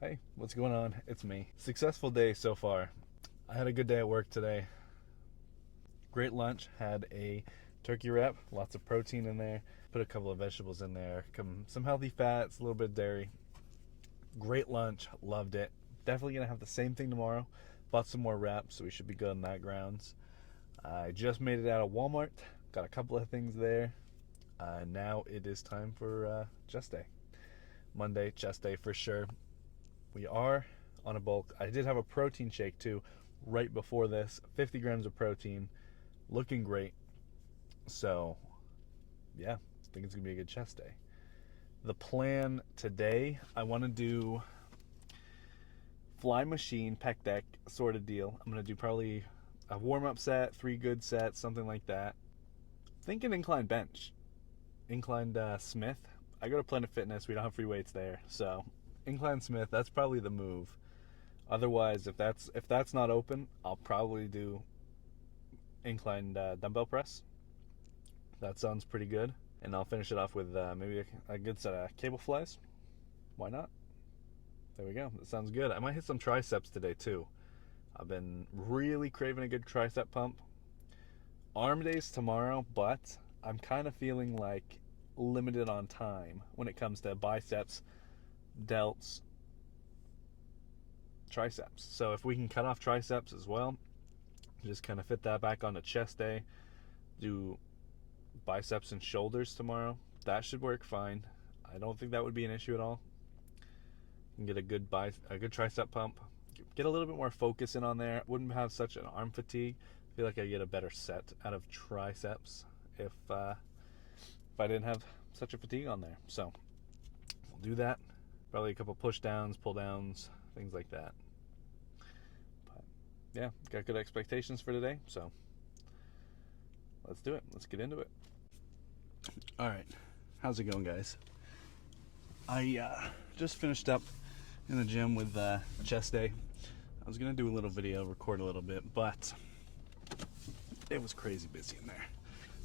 Hey, what's going on? It's me. Successful day so far. I had a good day at work today. Great lunch. Had a turkey wrap, lots of protein in there. Put a couple of vegetables in there, some healthy fats, a little bit of dairy. Great lunch. Loved it. Definitely gonna have the same thing tomorrow. Bought some more wraps, so we should be good on that grounds. I just made it out of Walmart. Got a couple of things there. Now it is time for chest day. Monday, chest day for sure. We are on a bulk. I did have a protein shake too right before this. 50 grams of protein. Looking great. So, yeah, I think it's going to be a good chest day. The plan today, I want to do fly machine, pec deck sort of deal. I'm going to do probably a warm up set, 3 good sets, something like that. Thinking incline bench. Inclined Smith. I go to Planet Fitness. We don't have free weights there. So, incline Smith, that's probably the move. Otherwise, if that's not open, I'll probably do inclined dumbbell press. That sounds pretty good, and I'll finish it off with maybe a good set of cable flies. Why not? There we go. That sounds good. I might hit some triceps today too. I've been really craving a good tricep pump. Arm days tomorrow, but I'm kind of feeling like limited on time when it comes to biceps, delts, triceps. So if we can cut off triceps as well, just kind of fit that back on the chest day, do biceps and shoulders tomorrow. That should work fine. I don't think that would be an issue at all. You can get a good tricep pump. Get a little bit more focus in on there. Wouldn't have such an arm fatigue. I feel like I get a better set out of triceps if I didn't have such a fatigue on there. So we'll do that. Probably a couple push downs, pull downs, things like that. But yeah, got good expectations for today. So let's do it. Let's get into it. All right, how's it going, guys? I just finished up in the gym with chest day. I was gonna do a little video, record a little bit, but it was crazy busy in there.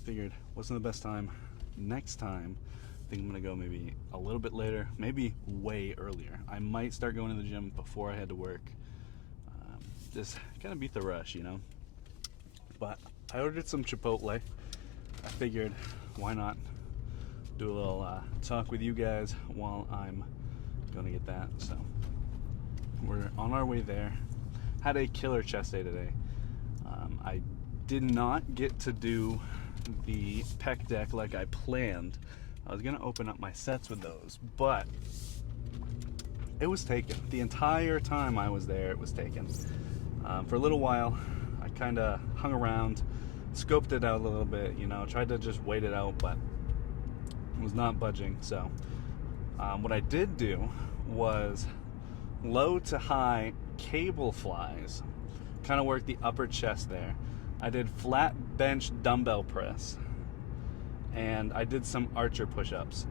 Figured wasn't the best time. Next time, I think I'm gonna go maybe a little bit later, maybe way earlier. I might start going to the gym before I head to work. Just kind of beat the rush, you know. But I ordered some Chipotle. I figured, why not do a little talk with you guys while I'm gonna get that. So we're on our way there. Had a killer chest day today. I did not get to do the pec deck like I planned. I was gonna open up my sets with those, but it was taken. The entire time I was there, it was taken. For a little while, I kind of hung around, scoped it out a little bit, you know, tried to just wait it out, but it was not budging. So what I did do was low to high cable flies, kind of work the upper chest there. I did flat bench dumbbell press, and I did some archer push-ups.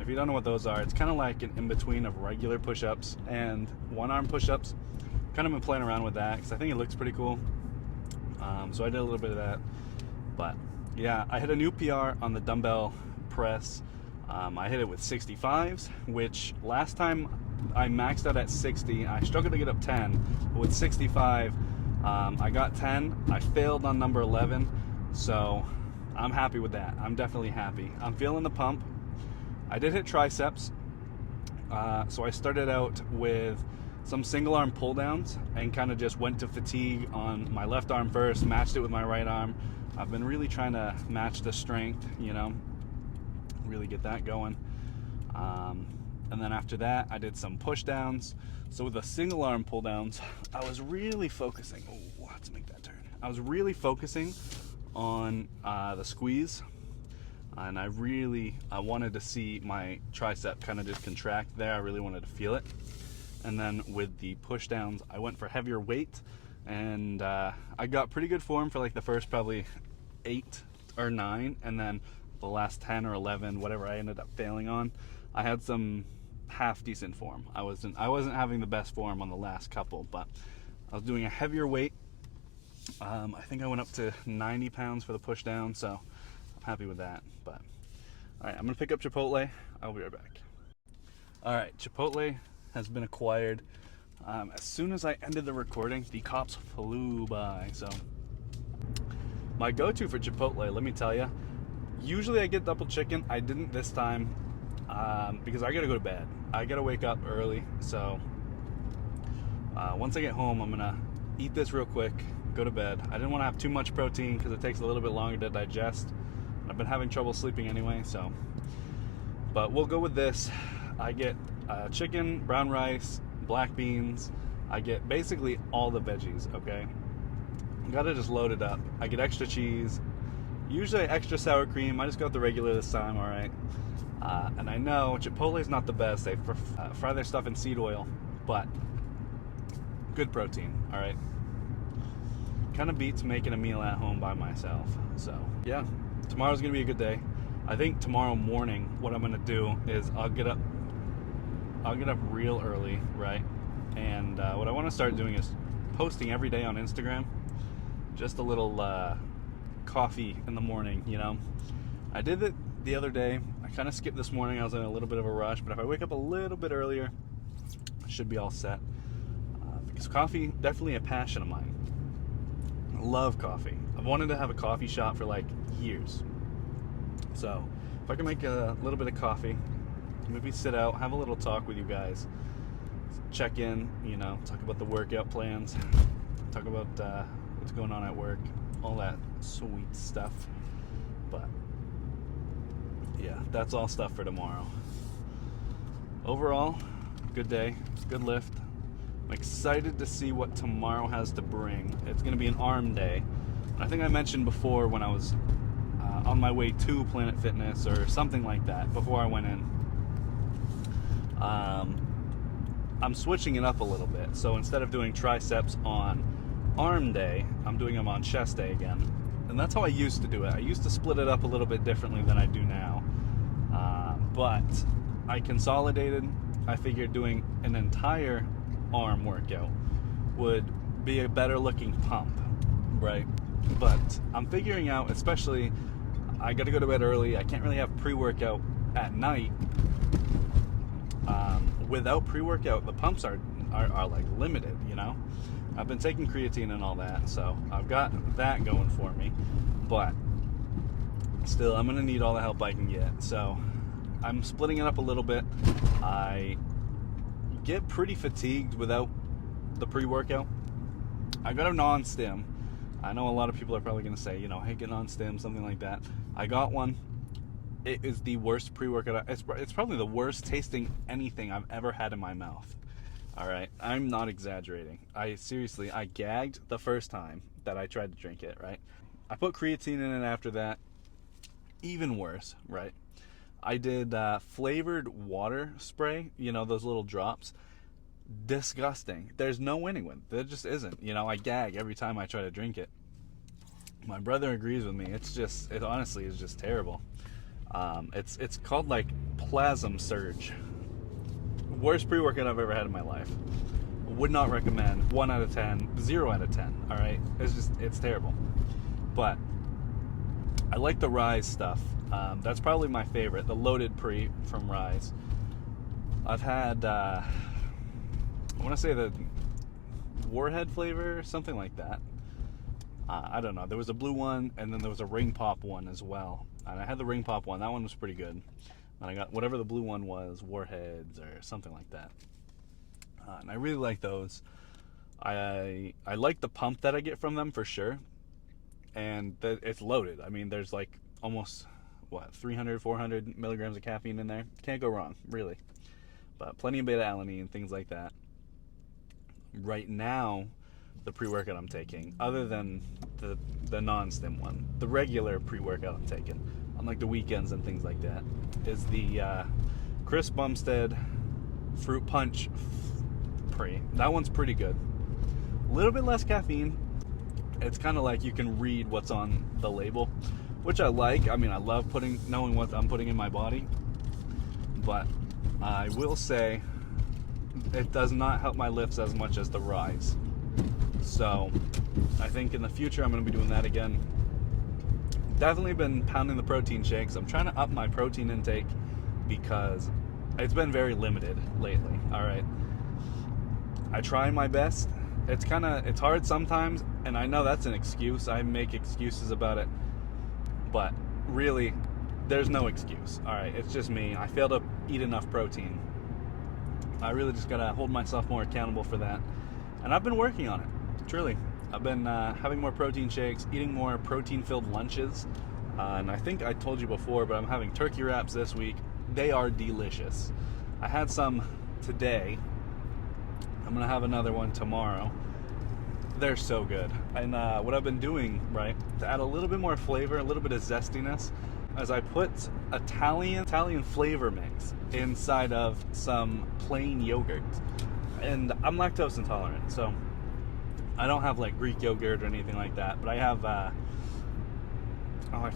If you don't know what those are, it's kind of like an in-between of regular push-ups and one-arm push-ups. Kind of been playing around with that because I think it looks pretty cool. So I did a little bit of that. But yeah, I hit a new PR on the dumbbell press. I hit it with 65s, which last time I maxed out at 60. I struggled to get up 10, but with 65, I got 10. I failed on number 11, so I'm happy with that. I'm definitely happy. I'm feeling the pump. I did hit triceps, so I started out with some single arm pull downs and kind of just went to fatigue on my left arm first, matched it with my right arm. I've been really trying to match the strength, you know, really get that going. And then after that, I did some push downs. So with the single arm pull downs, I was really focusing. Oh, let's make that turn. I was really focusing on the squeeze, and I wanted to see my tricep kind of just contract there. I really wanted to feel it. And then with the push downs, I went for heavier weight, and I got pretty good form for like the first probably 8 or 9, and then the last 10 or 11, whatever I ended up failing on, I had some half decent form. I wasn't having the best form on the last couple, but I was doing a heavier weight. I think I went up to 90 pounds for the push down, so I'm happy with that. But all right, I'm gonna pick up Chipotle. I'll be right back. All right, Chipotle has been acquired. As soon as I ended the recording, the cops flew by. So my go-to for Chipotle, let me tell you, usually I get double chicken. I didn't this time because I gotta go to bed. I gotta wake up early. So once I get home, I'm gonna eat this real quick, go to bed. I didn't want to have too much protein because it takes a little bit longer to digest. I've been having trouble sleeping anyway, so. But we'll go with this. I get chicken, brown rice, black beans. I get basically all the veggies, okay? Gotta just load it up. I get extra cheese, usually extra sour cream. I just got the regular this time, all right? And I know Chipotle's not the best. They fry their stuff in seed oil, but good protein, all right? Kind of beats making a meal at home by myself. So yeah, tomorrow's gonna be a good day. I think tomorrow morning what I'm gonna do is I'll get up real early, right? And what I want to start doing is posting every day on Instagram just a little coffee in the morning, you know. I did it the other day. I kind of skipped this morning. I was in a little bit of a rush, but if I wake up a little bit earlier, I should be all set. Because coffee, definitely a passion of mine. I love coffee. I've wanted to have a coffee shop for like years. So if I can make a little bit of coffee, maybe sit out, have a little talk with you guys, check in, you know, talk about the workout plans, talk about what's going on at work, all that sweet stuff. But yeah, that's all stuff for tomorrow. Overall, good day, good lift. I'm excited to see what tomorrow has to bring. It's going to be an arm day. I think I mentioned before when I was on my way to Planet Fitness or something like that before I went in. I'm switching it up a little bit. So instead of doing triceps on arm day, I'm doing them on chest day again. And that's how I used to do it. I used to split it up a little bit differently than I do now. But I consolidated. I figured doing an entire arm workout would be a better looking pump, right? But I'm figuring out, especially I got to go to bed early. I can't really have pre-workout at night. Without pre-workout, the pumps are like limited, you know. I've been taking creatine and all that, so I've got that going for me. But still, I'm gonna need all the help I can get. So I'm splitting it up a little bit. I get pretty fatigued without the pre-workout. I got a non-stim. I know a lot of people are probably gonna say, you know, hey, get non-stim, something like that. I got one. It is the worst pre-workout. It's probably the worst tasting anything I've ever had in my mouth. All right, I'm not exaggerating. I gagged the first time that I tried to drink it, right? I put creatine in it after that. Even worse, right? I did flavored water spray, you know, those little drops. Disgusting. There's no winning with it. There just isn't. You know, I gag every time I try to drink it. My brother agrees with me. It honestly is just terrible. It's called like Plasm Surge. Worst pre-workout I've ever had in my life. Would not recommend. 1 out of 10, 0 out of 10. All right, it's terrible. But I like the Rise stuff. That's probably my favorite. The loaded pre from Rise. I've had I want to say the Warhead flavor, something like that. I don't know. There was a blue one, and then there was a Ring Pop one as well. And I had the Ring Pop one. That one was pretty good. And I got whatever the blue one was, Warheads or something like that. And I really like those. I like the pump that I get from them for sure. And it's loaded. I mean, there's like almost, 300, 400 milligrams of caffeine in there. Can't go wrong, really. But plenty of beta-alanine and things like that. Right now, the pre-workout I'm taking, other than the non-stim one, the regular pre-workout I'm taking, on like the weekends and things like that, is the Chris Bumstead Fruit Punch Pre. That one's pretty good. A little bit less caffeine. It's kind of like you can read what's on the label, which I like. I mean, I love knowing what I'm putting in my body. But I will say it does not help my lifts as much as the Rise. So I think in the future I'm going to be doing that again. Definitely been pounding the protein shakes. I'm trying to up my protein intake because it's been very limited lately. All right. I try my best. It's hard sometimes, and I know that's an excuse. I make excuses about it, but really, there's no excuse. All right, it's just me. I fail to eat enough protein. I really just gotta hold myself more accountable for that, and I've been working on it. Truly, I've been having more protein shakes, eating more protein-filled lunches, and I think I told you before, but I'm having turkey wraps this week. They are delicious. I had some today. I'm gonna have another one tomorrow. They're so good. And what I've been doing, right, to add a little bit more flavor, a little bit of zestiness, is I put Italian flavor mix inside of some plain yogurt. And I'm lactose intolerant, so I don't have like Greek yogurt or anything like that. But I have, I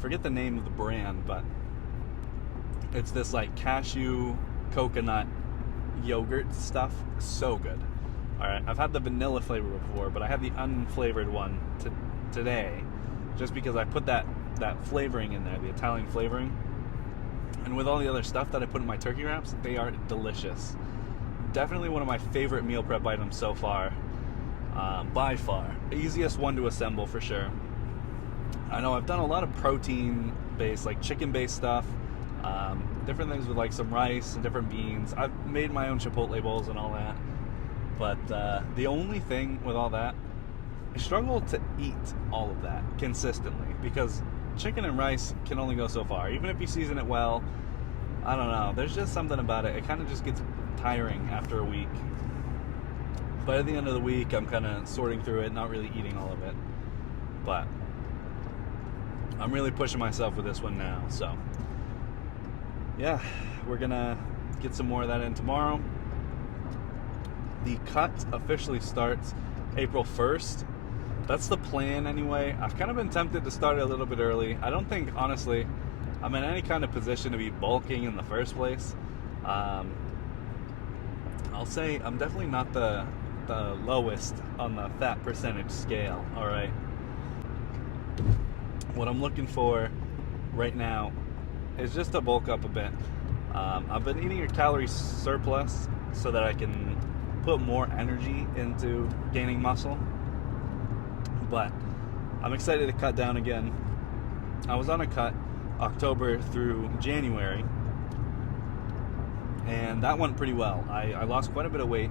forget the name of the brand, but it's this like cashew coconut yogurt stuff. So good. All right, I've had the vanilla flavor before, but I had the unflavored one today, just because I put that flavoring in there, the Italian flavoring, and with all the other stuff that I put in my turkey wraps, they are delicious. Definitely one of my favorite meal prep items so far, by far. Easiest one to assemble for sure. I know I've done a lot of protein-based, like chicken-based stuff, different things with like some rice and different beans. I've made my own Chipotle bowls and all that. But the only thing with all that, I struggle to eat all of that consistently, because chicken and rice can only go so far. Even if you season it well, I don't know. There's just something about it. It kind of just gets tiring after a week. But at the end of the week, I'm kind of sorting through it, not really eating all of it. But I'm really pushing myself with this one now. So, yeah, we're going to get some more of that in tomorrow. The cut officially starts April 1st. That's the plan anyway. I've kind of been tempted to start it a little bit early. I don't think, honestly, I'm in any kind of position to be bulking in the first place. I'll say I'm definitely not the lowest on the fat percentage scale, all right? What I'm looking for right now is just to bulk up a bit. I've been eating a calorie surplus so that I can put more energy into gaining muscle, but I'm excited to cut down again. I was on a cut October through January, and that went pretty well. I lost quite a bit of weight.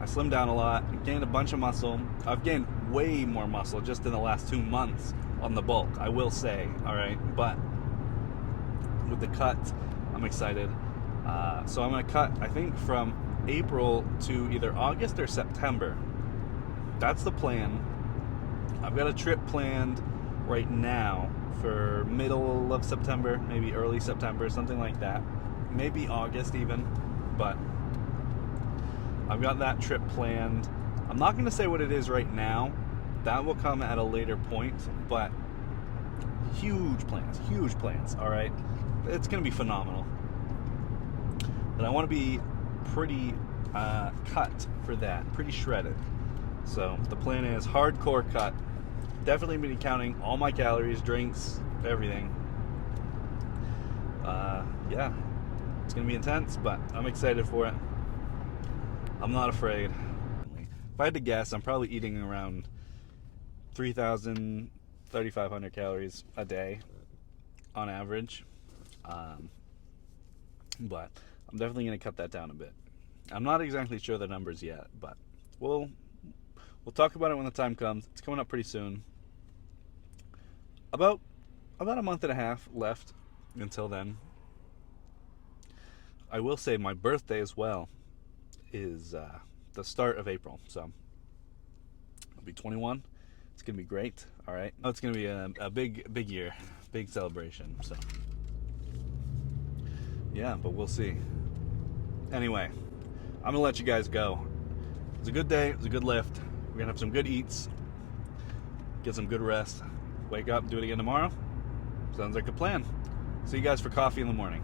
I slimmed down a lot, gained a bunch of muscle. I've gained way more muscle just in the last 2 months on the bulk, I will say, all right? But with the cut, I'm excited. So I'm going to cut, I think, from April to either August or September. That's the plan. I've got a trip planned right now for middle of September, maybe early September, something like that. Maybe August even, but I've got that trip planned. I'm not going to say what it is right now. That will come at a later point, but huge plans, all right? It's going to be phenomenal. And I want to be pretty cut for that, pretty shredded. So the plan is hardcore cut. Definitely be counting all my calories, drinks, everything. Yeah, it's gonna be intense, but I'm excited for it. I'm not afraid. If I had to guess, I'm probably eating around 3,000, 3,500 calories a day on average. But I'm definitely going to cut that down a bit. I'm not exactly sure the numbers yet, but we'll talk about it when the time comes. It's coming up pretty soon. About a month and a half left until then. I will say my birthday as well is the start of April, so I'll be 21. It's gonna be great. All right, it's gonna be a big year, big celebration. So yeah, but we'll see. Anyway, I'm gonna let you guys go. It was a good day. It was a good lift. We're gonna have some good eats, get some good rest, wake up, do it again tomorrow. Sounds like a plan. See you guys for coffee in the morning.